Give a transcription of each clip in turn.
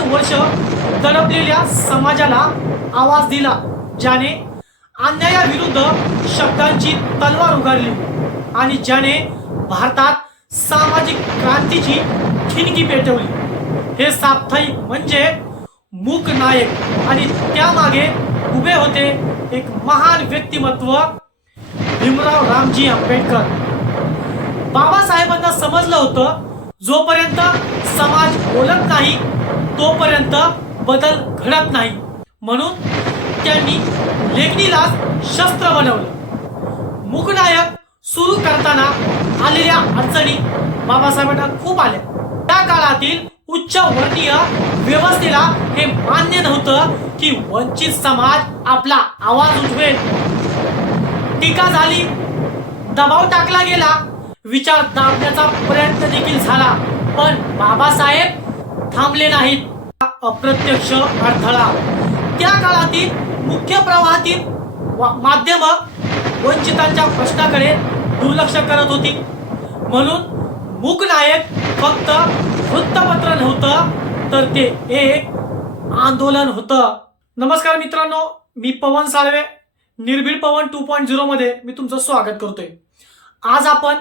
हजार वर्ष दडपलेल्या समाजाला आवाज दिला ज्याने अन्यायाविरुद्ध शब्दांची तलवार उगारली आणि ज्याने भारतात सामाजिक क्रांतीची खिणकी पेटवली. हे साप्ताहिक म्हणजे मूक नायक आणि त्यामागे उभे होते एक महान व्यक्तिमत्व भीमराव रामजी आंबेडकर. बाबासाहेबांना समजलं होतं जोपर्यंत समाज बोलत नाही तोपर्यंत बदल घडत नाही. म्हणून त्यांनी लेखणीलाच शस्त्र बनवलं. मुखनायक सुरू करताना आलेल्या अडचणी बाबासाहेबांना खूप आल्या. त्या काळातील उच्च वर्णीय व्यवस्थेला हे मान्य नव्हतं की वंचित समाज आपला आवाज उठवेल. टीका झाली दबाव टाकला गेला विचार दाबण्याचा प्रयत्न देखील झाला. पण बाबासाहेब थांबले नाहीत. अप्रत्यक्ष अडथळा. त्या काळातील मुख्य प्रवाहातील माध्यम वंचितांच्या प्रश्नाकडे दुर्लक्ष करत होती. म्हणून मूकनायक फक्त वृत्तपत्र नव्हतं तर ते एक आंदोलन होतं. नमस्कार मित्रांनो मी पवन साळवे निर्भीड पवन टू पॉईंट झिरो मध्ये मी तुमचं स्वागत करतोय. आज आपण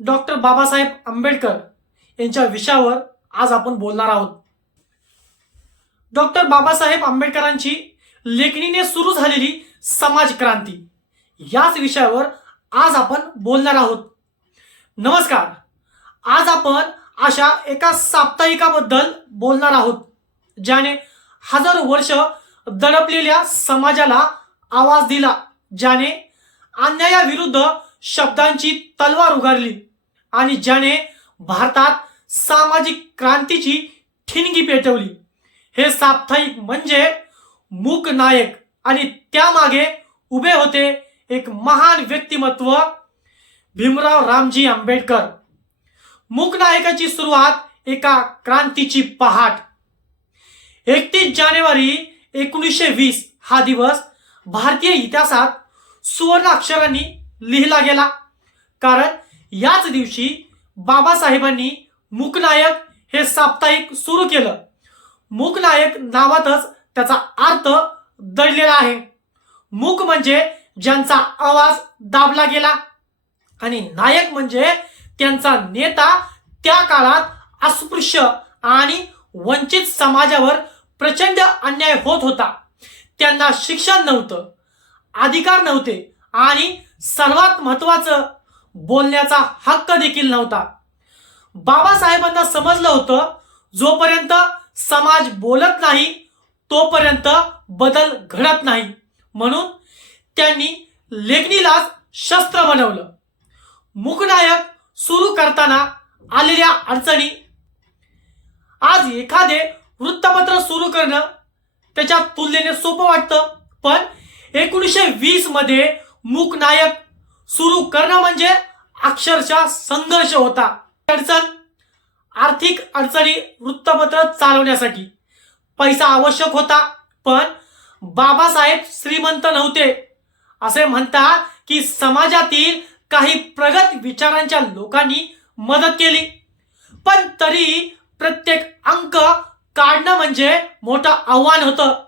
डॉक्टर बाबासाहेब आंबेडकर यांच्या विषयावर आज आपण बोलणार आहोत. डॉक्टर बाबासाहेब आंबेडकरांची लेखणीने सुरू झालेली समाज क्रांती याच विषयावर आज आपण बोलणार आहोत. नमस्कार. आज आपण अशा एका साप्ताहिकाबद्दल बोलणार आहोत ज्याने हजारो वर्ष दडपलेल्या समाजाला आवाज दिला ज्याने अन्यायाविरुद्ध शब्दांची तलवार उगारली आणि ज्याने भारतात सामाजिक क्रांतीची ठिणगी पेटवली. हे साप्ताहिक म्हणजे मूक नायक आणि त्यामागे उभे होते एक महान व्यक्तिमत्व भीमराव रामजी आंबेडकर. मूक नायकाची सुरुवात एका क्रांतीची पहाट. एकतीस जानेवारी एकोणीसशे वीस हा दिवस भारतीय इतिहासात सुवर्ण अक्षरांनी लिहिला गेला. कारण याच दिवशी बाबासाहेबांनी मूकनायक हे साप्ताहिक सुरू केलं. मूकनायक नावातच त्याचा अर्थ दडलेला आहे. मूक म्हणजे ज्यांचा आवाज दाबला गेला आणि नायक म्हणजे त्यांचा नेता त्या काळात अस्पृश्य आणि वंचित समाजावर प्रचंड अन्याय होत होता. त्यांना शिक्षण नव्हतं अधिकार नव्हते आणि सर्वात महत्वाचं बोलण्याचा हक्क देखील नव्हता. बाबासाहेबांना समजलं होतं जोपर्यंत समाज बोलत नाही तोपर्यंत बदल घडत नाही. म्हणून त्यांनी लेखणीलाच शस्त्र बनवलं. मुखनायक सुरू करताना आलेल्या अडचणी. आज एखादे वृत्तपत्र सुरू करणं त्याच्या तुलनेने सोपं वाटतं पण एकोणीसशे वीसमध्ये मूकनायक सुरू करणं म्हणजे अक्षरशः संघर्ष होता. अडचण आर्थिक अडचणी वृत्तपत्र चालवण्यासाठी. पैसा आवश्यक होता पण बाबासाहेब श्रीमंत नव्हते. असे म्हणतात की समाजातील काही प्रगत विचारांच्या लोकांनी मदत केली. पण तरी प्रत्येक अंक काढणं म्हणजे मोठं आव्हान होतं.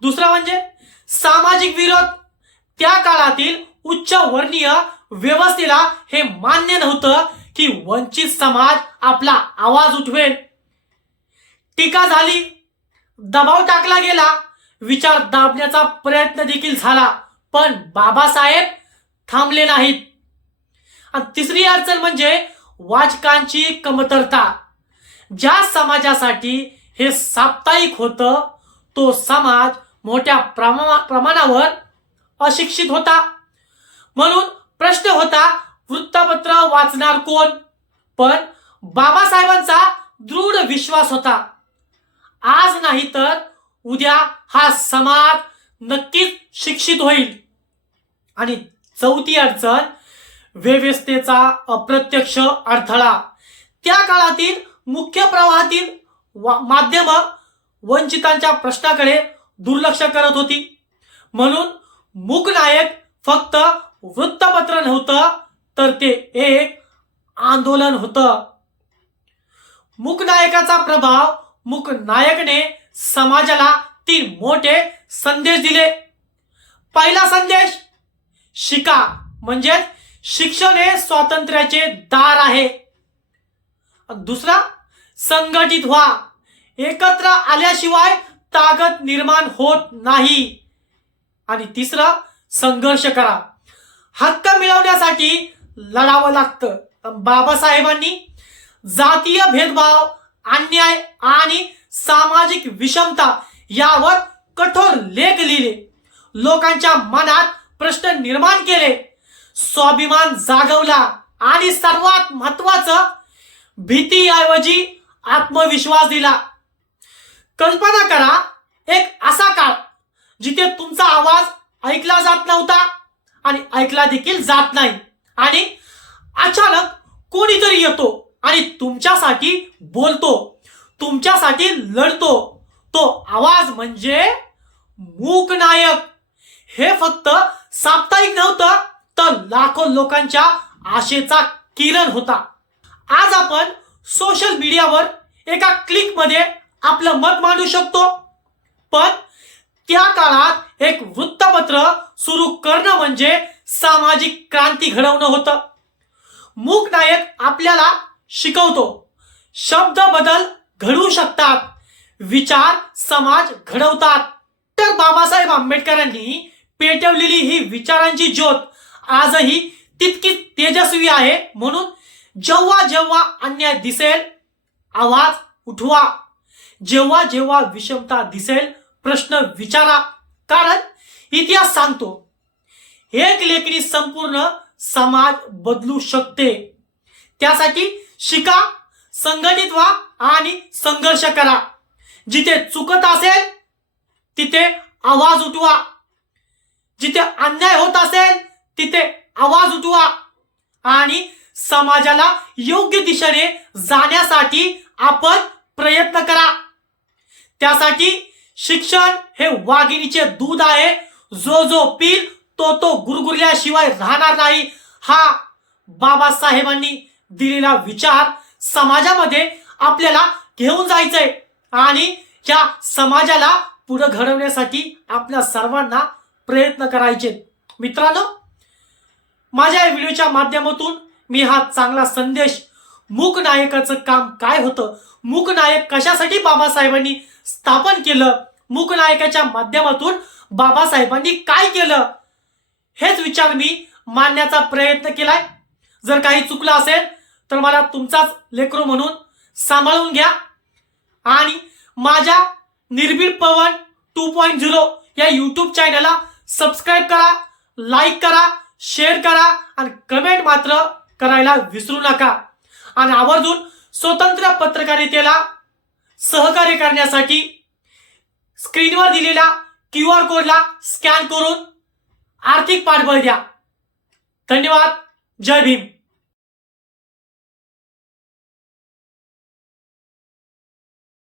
दुसरं म्हणजे सामाजिक विरोध. त्या काळातील उच्च वर्णीय व्यवस्थेला हे मान्य नव्हतं की वंचित समाज आपला आवाज उठवेल. टीका झाली दबाव टाकला गेला विचार दाबण्याचा प्रयत्न देखील झाला पण बाबासाहेब थांबले नाहीत. आणि तिसरी अडचण म्हणजे वाचकांची कमतरता. ज्या समाजासाठी हे साप्ताहिक होतं तो समाज मोठ्या प्रमा प्रमाणावर अशिक्षित होता. म्हणून प्रश्न होता वृत्तपत्र वाचणार कोण? पण बाबासाहेबांचा दृढ विश्वास होता. आज नाही तर उद्या हा समाज नक्कीच शिक्षित होईल. आणि चौथी अडचण व्यवस्थेचा अप्रत्यक्ष अडथळा. त्या काळातील मुख्य प्रवाहातील माध्यम वंचितांच्या प्रश्नाकडे दुर्लक्ष करत होती. म्हणून मूकनायक फक्त वृत्तपत्र नव्हतं तर ते एक आंदोलन होतं. मूकनायकाचा प्रभाव मुकनायकने समाजाला तीन मोठे संदेश दिले. पहिला संदेश शिका म्हणजे शिक्षण हे स्वातंत्र्याचे दार आहे. दुसरा संघटित व्हा. एकत्र आल्याशिवाय ताकद निर्माण होत नाही. आणि तिसरं संघर्ष करा. हक्क मिळवण्यासाठी लढावं लागतं. बाबासाहेबांनी जातीय भेदभाव अन्याय आणि सामाजिक विषमता यावर कठोर लेख लिहिले. लोकांच्या मनात प्रश्न निर्माण केले. स्वाभिमान जागवला आणि सर्वात महत्वाचं भीतीऐवजी आत्मविश्वास दिला. कल्पना करा एक असा काळ जिथे तुमचा आवाज ऐकला जात नव्हता आणि ऐकला देखील जात नाही. आणि अचानक कोणीतरी येतो आणि तुमच्यासाठी बोलतो तुमच्यासाठी लढतो. तो आवाज म्हणजे मूक नायक. हे फक्त साप्ताहिक नव्हतं तर लाखो लोकांच्या आशेचा किरण होता. आज आपण सोशल मीडियावर एका क्लिकमध्ये आपलं मत मांडू शकतो. पण त्या काळात एक वृत्तपत्र सुरू करणं म्हणजे सामाजिक क्रांती घडवणं होतं. मूक नायक आपल्याला शिकवतो. शब्द बदल घडवू शकतात. विचार समाज घडवतात. तर बाबासाहेब आंबेडकरांनी पेटवलेली ही विचारांची ज्योत आजही तितकी तेजस्वी आहे म्हणून जेव्हा जेव्हा अन्याय दिसेल आवाज उठवा. जेव्हा जेव्हा विषमता दिसेल प्रश्न विचारा. कारण इतिहास सांगतो एक लेखणी संपूर्ण समाज बदलू शकते. त्यासाठी शिका संघटित व्हा आणि संघर्ष करा. जिथे चुकत असेल तिथे आवाज उठवा. जिथे अन्याय होत असेल तिथे आवाज उठवा. आणि समाजाला योग्य दिशेने जाण्यासाठी आपण प्रयत्न करा. त्यासाठी शिक्षण हे वाघिणीचे दूध आहे. जो जो पील तो तो गुरगुरल्याशिवाय राहणार नाही. हा बाबासाहेबांनी दिलेला विचार समाजामध्ये आपल्याला घेऊन जायचंय. आणि या समाजाला पुढे घडवण्यासाठी आपल्या सर्वांना प्रयत्न करायचे. मित्रांनो माझ्या या व्हिडिओच्या माध्यमातून मी हा चांगला संदेश मूक नायकाचं काम काय होतं मूक नायक कशासाठी बाबासाहेबांनी स्थापन केलं मूक नायकाच्या माध्यमातून बाबासाहेबांनी काय केलं हेच विचार मी मांडण्याचा प्रयत्न केलाय. जर काही चुकलं असेल तर मला तुमचाच लेकरू म्हणून सांभाळून घ्या. आणि माझ्या Nirbhid Pawan two point zero या यूट्यूब चॅनलला सबस्क्राईब करा लाईक करा शेअर करा आणि कमेंट मात्र करायला विसरू नका. आणि आवर्जून स्वतंत्र पत्रकारितेला सहकार्य करण्यासाठी स्क्रीनवर दिलेल्या क्यू आर कोडला स्कॅन करून आर्थिक पाठबळ द्या. धन्यवाद. जय भीम.